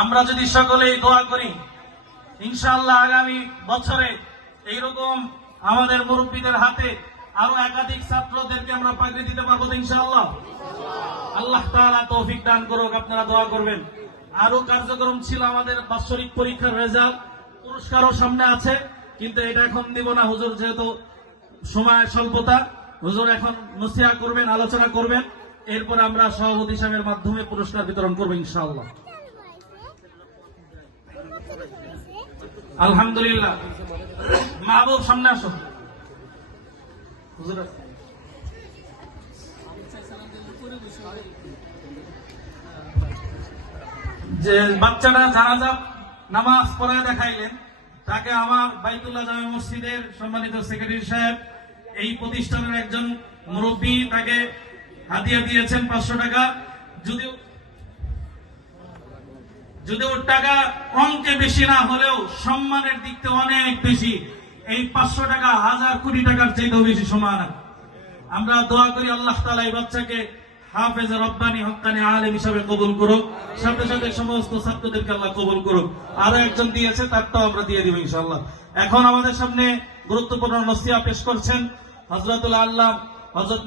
আমরা যদি সকলেই দোয়া করি, ইনশাআল্লাহ আগামী বছরে এইরকম আমাদের মুরব্বীদের হাতে আরো একাধিক ছাত্রদেরকে আমরা পাগড়ি দিতে পারবো ইনশাআল্লাহ। আল্লাহ তাআলা তৌফিক দান করুক। আপনারা দোয়া করবেন। আরো কার্যক্রম ছিল আমাদের বাৎসরিক পরীক্ষার রেজাল্ট, পুরস্কারও সামনে আছে, কিন্তু এটা এখন দিব না হুজুর, যেহেতু সময় স্বল্পতা। হুজুর এখন নসিহত করবেন, আলোচনা করবেন, এরপর আমরা সভাপতি সাহেবের মাধ্যমে পুরস্কার বিতরণ করবো ইনশাআল্লাহ। আলহামদুলিল্লাহ। মাহবুব সামনে আসো। হুজুর যে বাচ্চাটা জানাজা নামাজ পড়ায় দেখাইলেন, তাকে আমার বাইতুল্লাহ জামে মসজিদের সম্মানিত সেক্রেটারি সাহেব, এই প্রতিষ্ঠানের একজন মুরব্বী, তাকে হাদিয়া দিয়েছেন 500 টাকা। যদিও টাকা অঙ্কে বেশি না হলেও সম্মানের দিক থেকে অনেক বেশি। এই 500 টাকা 1000 কোটি টাকার চাইতেও বেশি সমান। আমরা দোয়া করি আল্লাহ তাআলা এই বাচ্চাকে হাফেজ রব্বানি হক্কানি আলেম হিসাবে কবুল করুক, সাথে সাথে সমস্ত ছাত্রদেরকে আল্লাহ কবুল করুক। আরো একজন দিয়েছে, তারটাও আমরা দিয়ে দিব ইনশাআল্লাহ। এখন আমাদের সামনে গুরুত্বপূর্ণ নসিহত পেশ করছেন হযরতুল আল্লাহ হযরত